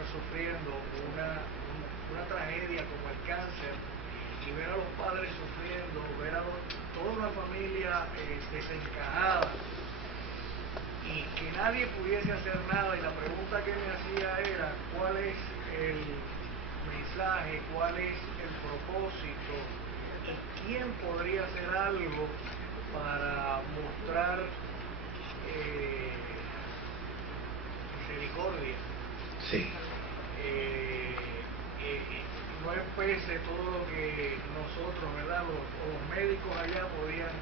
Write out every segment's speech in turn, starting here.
estar sufriendo una tragedia como el cáncer y ver a los padres sufriendo, ver a toda una familia desencajada y que nadie pudiese hacer nada. Y la pregunta que me hacía era: ¿cuál es el mensaje? ¿Cuál es el propósito? ¿Quién podría hacer algo para mostrar misericordia? Sí. No empece todo lo que nosotros, ¿verdad? Los médicos allá podían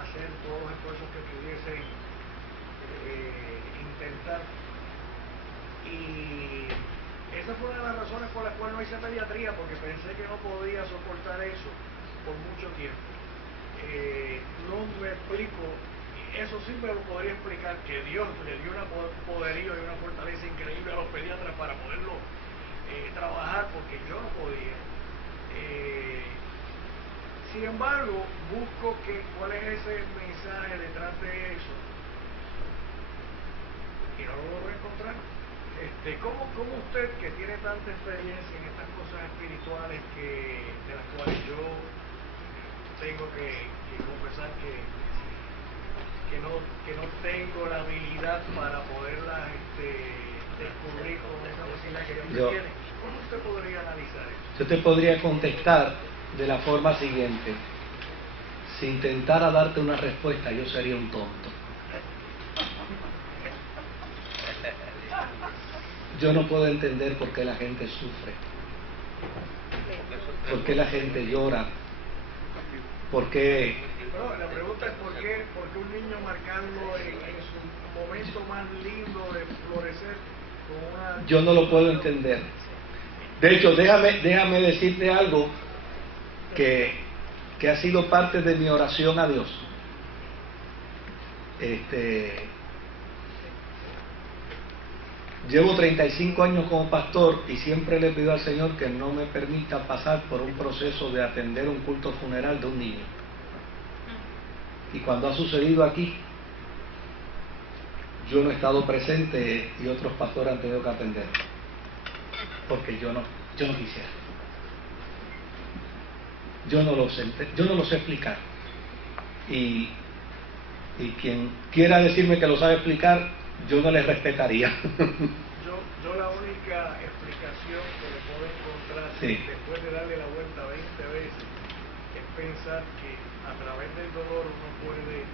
hacer todos los esfuerzos que pudiesen intentar. Y esa fue una de las razones por las cuales no hice pediatría, porque pensé que no podía soportar eso por mucho tiempo. No me explico, eso sí me lo podría explicar, que Dios le dio un poderío y una fortaleza increíble a los pediatras para poderlo trabajar, porque yo no podía. Sin embargo, busco cuál es ese mensaje detrás de eso, y no lo logro encontrar. ¿Cómo usted, que tiene tanta experiencia en estas cosas espirituales de las cuales yo tengo que confesar que no tengo la habilidad para poderlas descubrir con esa facilidad que Dios tiene, cómo usted podría analizar eso? Yo te podría contestar de la forma siguiente: si intentara darte una respuesta, yo sería un tonto. Yo no puedo entender por qué la gente sufre, por qué la gente llora, por qué... No, la pregunta es ¿por qué un niño marcando en su momento más lindo de florecer con una... Yo no lo puedo entender. De hecho, déjame decirte algo que ha sido parte de mi oración a Dios. Llevo 35 años como pastor y siempre le pido al Señor que no me permita pasar por un proceso de atender un culto funeral de un niño. Y cuando ha sucedido aquí, yo no he estado presente y otros pastores han tenido que atender, porque yo no quisiera. Yo no lo sé explicar. Y quien quiera decirme que lo sabe explicar, yo no le respetaría. Yo la única explicación que le puedo encontrar, sí, después de darle la vuelta 20 veces, es pensar que a través del dolor uno puede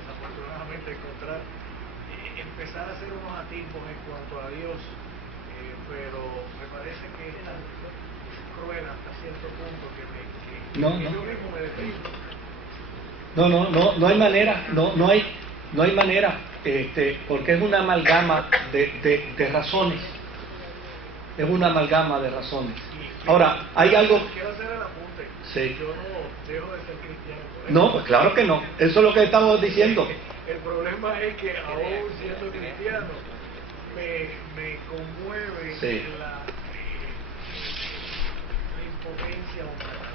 desafortunadamente empezar a hacer unos atisbos en cuanto a Dios, pero me parece que es tan cruel hasta cierto punto que yo mismo me deprimo. No hay manera, no hay manera, porque es una amalgama de razones. Es una amalgama de razones. Ahora, hay algo... Quiero hacer el apunte. Sí. Yo no dejo de ser cristiano. No, pues claro que no. Eso es lo que estamos diciendo. El problema es que aún siendo cristiano, me conmueve sí. la impotencia humana.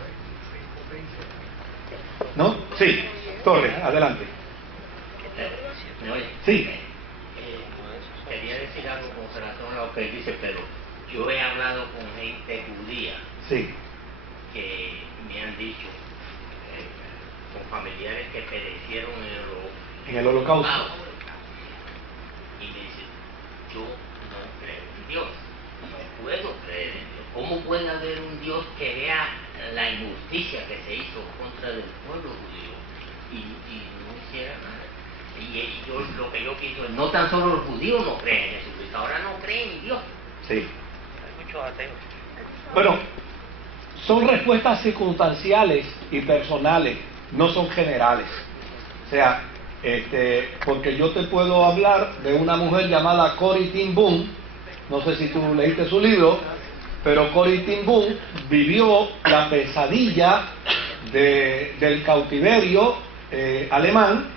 La impotencia. ¿No? Sí. Torres, adelante. ¿Me oye? Sí. Quería decir algo con relación a lo que él dice, pero yo he hablado con gente judía sí. que me han dicho, con familiares que perecieron en el holocausto. Y me dicen, yo no creo en Dios, no puedo creer en Dios. ¿Cómo puede haber un Dios que vea la injusticia que se hizo contra el pueblo judío y no hiciera nada? Y yo, lo que yo pienso, no tan solo los judíos no creen en Jesucristo, ahora no creen en Dios. Sí. Hay muchos ateos. Bueno, son respuestas circunstanciales y personales, no son generales. O sea, porque yo te puedo hablar de una mujer llamada Corrie ten Boom, no sé si tú leíste su libro, pero Corrie ten Boom vivió la pesadilla del cautiverio alemán,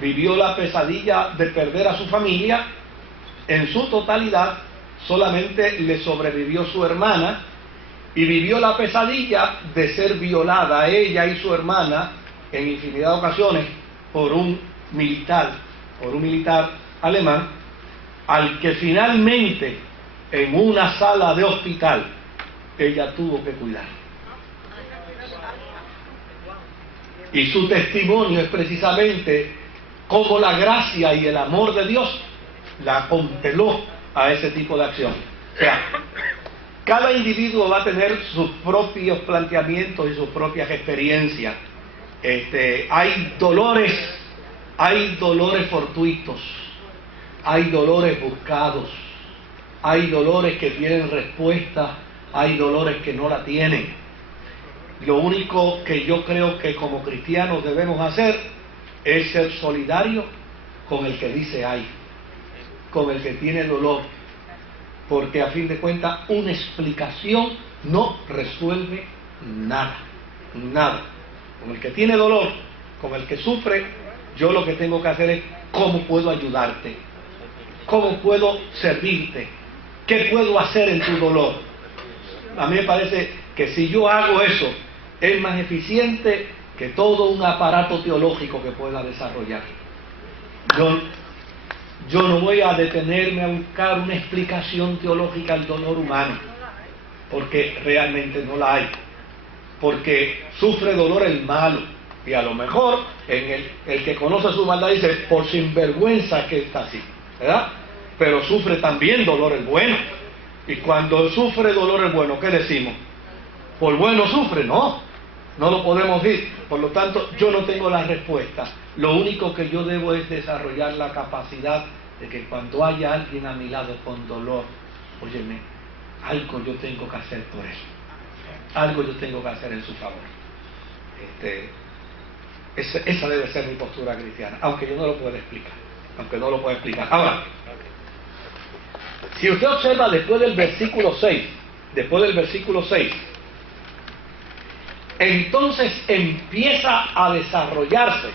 vivió la pesadilla de perder a su familia. En su totalidad solamente le sobrevivió su hermana, y vivió la pesadilla de ser violada ella y su hermana en infinidad de ocasiones por un militar alemán, al que finalmente en una sala de hospital ella tuvo que cuidar. Y su testimonio es precisamente cómo la gracia y el amor de Dios la compeló a ese tipo de acción. O sea, cada individuo va a tener sus propios planteamientos y sus propias experiencias. Hay dolores fortuitos, hay dolores buscados, hay dolores que tienen respuesta, hay dolores que no la tienen. Lo único que yo creo que como cristianos debemos hacer es ser solidarios con el que dice ay, con el que tiene dolor, porque a fin de cuentas una explicación no resuelve nada. Con el que tiene dolor, con el que sufre, yo lo que tengo que hacer es cómo puedo ayudarte, cómo puedo servirte, qué puedo hacer en tu dolor. A mí me parece que si yo hago eso, es más eficiente que todo un aparato teológico que pueda desarrollar. Yo no voy a detenerme a buscar una explicación teológica al dolor humano, porque realmente no la hay. Porque sufre dolor el malo, y a lo mejor el que conoce su maldad dice, por sinvergüenza que está así, ¿verdad? Pero sufre también dolor el bueno. Y cuando sufre dolor el bueno, ¿qué decimos? ¿Por bueno sufre? No lo podemos decir. Por lo tanto, yo no tengo la respuesta. Lo único que yo debo es desarrollar la capacidad de que cuando haya alguien a mi lado con dolor, óyeme, algo yo tengo que hacer por él. Algo yo tengo que hacer en su favor. Esa debe ser mi postura cristiana, aunque yo no lo pueda explicar. Ahora, si usted observa después del versículo 6, entonces empieza a desarrollarse,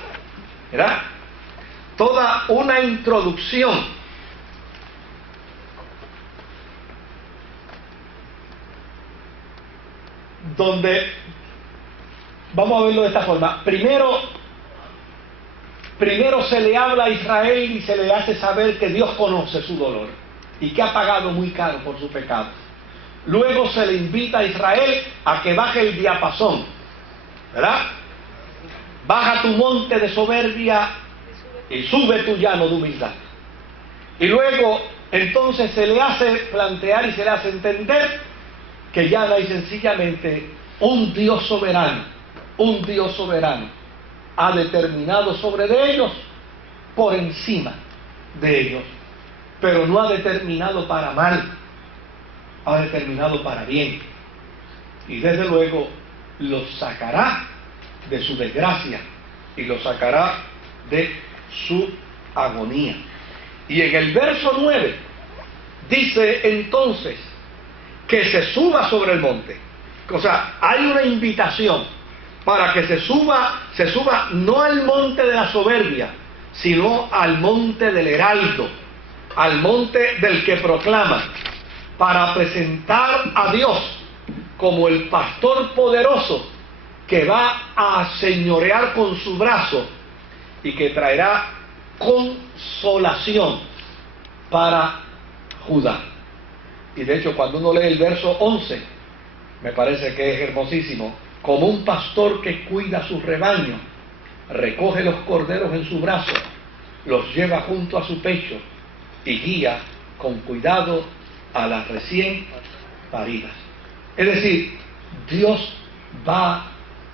¿verdad?, toda una introducción donde, vamos a verlo de esta forma, primero se le habla a Israel y se le hace saber que Dios conoce su dolor y que ha pagado muy caro por su pecado. Luego se le invita a Israel a que baje el diapasón, ¿verdad? Baja tu monte de soberbia y sube tu llano de humildad. Y luego entonces se le hace plantear y se le hace entender que llana y sencillamente un Dios soberano ha determinado sobre de ellos, por encima de ellos, pero no ha determinado para mal, ha determinado para bien, y desde luego los sacará de su desgracia y los sacará de su agonía. Y en el verso 9 dice entonces que se suba sobre el monte. O sea, hay una invitación para que se suba no al monte de la soberbia, sino al monte del heraldo, al monte del que proclama, para presentar a Dios como el pastor poderoso que va a señorear con su brazo y que traerá consolación para Judá. Y de hecho, cuando uno lee el verso 11, me parece que es hermosísimo. Como un pastor que cuida su rebaño, recoge los corderos en su brazo, los lleva junto a su pecho y guía con cuidado a las recién paridas. Es decir, Dios va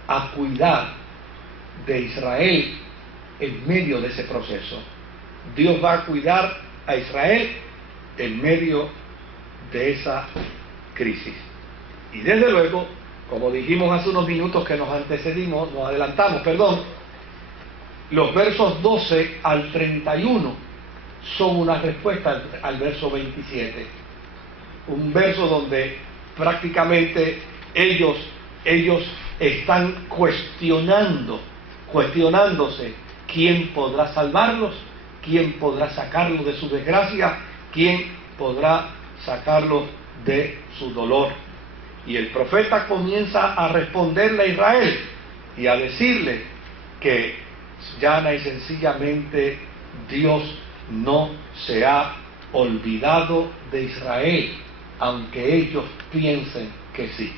a cuidar de Israel en medio de ese proceso. Dios va a cuidar a Israel en medio de esa crisis. Y desde luego, como dijimos hace unos minutos que nos adelantamos, los versos 12 al 31 son una respuesta al verso 27. Un verso donde prácticamente ellos están cuestionándose quién podrá salvarlos, quién podrá sacarlos de su desgracia, quién podrá sacarlos de su dolor. Y el profeta comienza a responderle a Israel y a decirle que llana y sencillamente Dios no se ha olvidado de Israel, aunque ellos piensen que sí.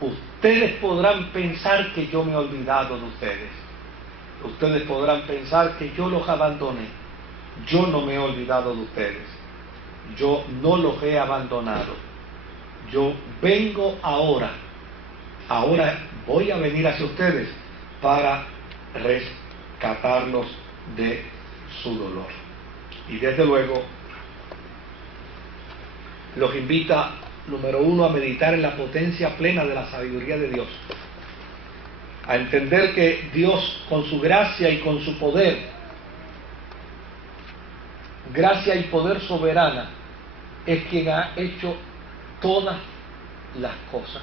Ustedes podrán pensar que yo me he olvidado de ustedes. Ustedes podrán pensar que yo los abandoné. Yo no me he olvidado de ustedes. Yo no los he abandonado. Yo vengo ahora. Ahora voy a venir hacia ustedes para rescatarlos de su dolor. Y desde luego los invita, número uno, a meditar en la potencia plena de la sabiduría de Dios, a entender que Dios, con su gracia y con su poder, gracia y poder soberana, es quien ha hecho todas las cosas,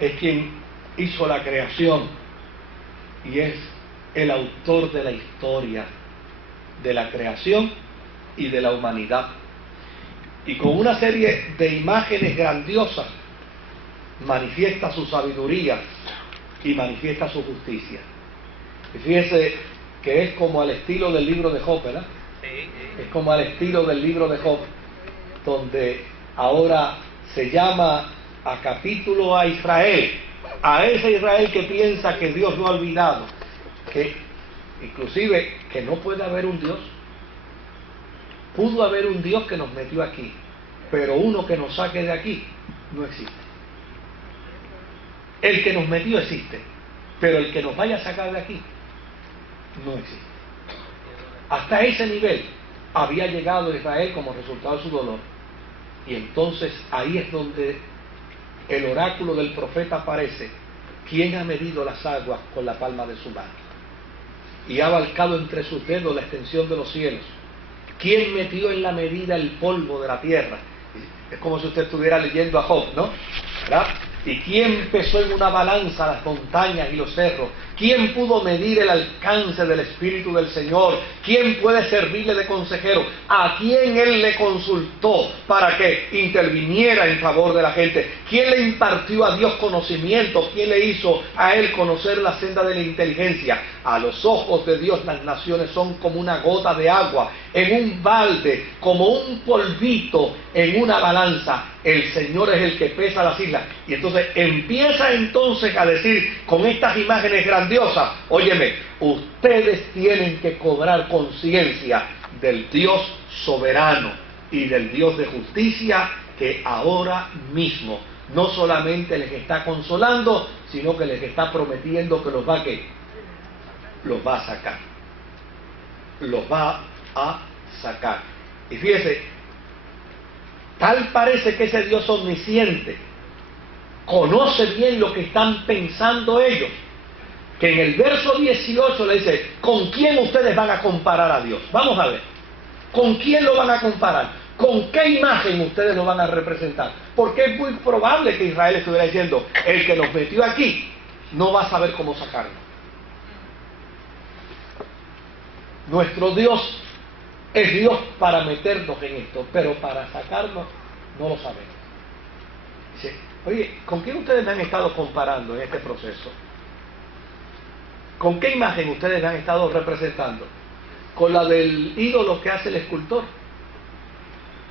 es quien hizo la creación y es el autor de la historia de la creación y de la humanidad. Y con una serie de imágenes grandiosas manifiesta su sabiduría y manifiesta su justicia. Y fíjese que es como al estilo del libro de Job, ¿verdad? Es como al estilo del libro de Job, donde ahora se llama a capítulo a Israel, a ese Israel que piensa que Dios lo ha olvidado, que inclusive que no puede haber un Dios. Pudo haber un Dios que nos metió aquí, pero uno que nos saque de aquí no existe. El que nos metió existe, pero el que nos vaya a sacar de aquí no existe. Hasta ese nivel había llegado Israel como resultado de su dolor. Y entonces ahí es donde el oráculo del profeta aparece. ¿Quién ha medido las aguas con la palma de su mano? Y ha abarcado entre sus dedos la extensión de los cielos. ¿Quién metió en la medida el polvo de la tierra? Es como si usted estuviera leyendo a Job, ¿no? ¿Verdad? ¿Y quién pesó en una balanza las montañas y los cerros? ¿Quién pudo medir el alcance del Espíritu del Señor? ¿Quién puede servirle de consejero? ¿A quién Él le consultó para que interviniera en favor de la gente? ¿Quién le impartió a Dios conocimiento? ¿Quién le hizo a Él conocer la senda de la inteligencia? A los ojos de Dios las naciones son como una gota de agua en un balde, como un polvito en una balanza. El Señor es el que pesa las islas. Y entonces empieza entonces a decir con estas imágenes grandiosas: óyeme, ustedes tienen que cobrar conciencia del Dios soberano y del Dios de justicia, que ahora mismo no solamente les está consolando, sino que les está prometiendo que los va a ¿qué? Los va a sacar. Los va a sacar. Y fíjese, tal parece que ese Dios omnisciente conoce bien lo que están pensando ellos, que en el verso 18 le dice: ¿con quién ustedes van a comparar a Dios? Vamos a ver, ¿con quién lo van a comparar? ¿Con qué imagen ustedes lo van a representar? Porque es muy probable que Israel estuviera diciendo: el que nos metió aquí no va a saber cómo sacarnos. Nuestro Dios es Dios para meternos en esto, pero para sacarnos no lo sabemos. Dice: oye, ¿con quién ustedes me han estado comparando en este proceso? ¿Con qué imagen ustedes me han estado representando? ¿Con la del ídolo que hace el escultor?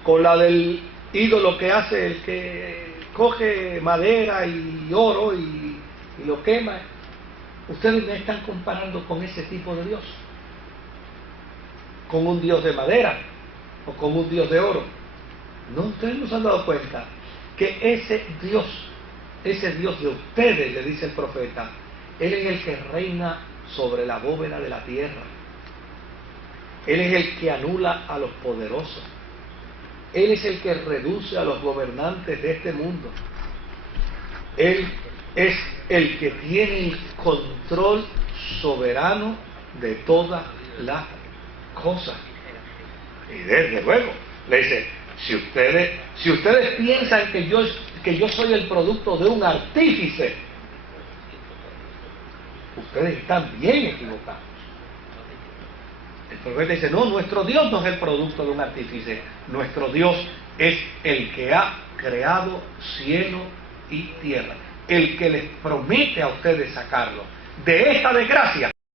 ¿Con la del ídolo que hace el que coge madera y oro y lo quema? Ustedes me están comparando con ese tipo de Dios, con un Dios de madera o con un Dios de oro. No, ustedes no se han dado cuenta que ese Dios de ustedes, le dice el profeta, Él es el que reina sobre la bóveda de la tierra. Él es el que anula a los poderosos. Él es el que reduce a los gobernantes de este mundo. Él es el que tiene el control soberano de todas las cosas. Y desde luego le dice: si ustedes piensan que yo soy el producto de un artífice, ustedes están bien equivocados. El profeta dice: no, nuestro Dios no es el producto de un artífice. Nuestro Dios es el que ha creado cielo y tierra, el que les promete a ustedes sacarlo de esta desgracia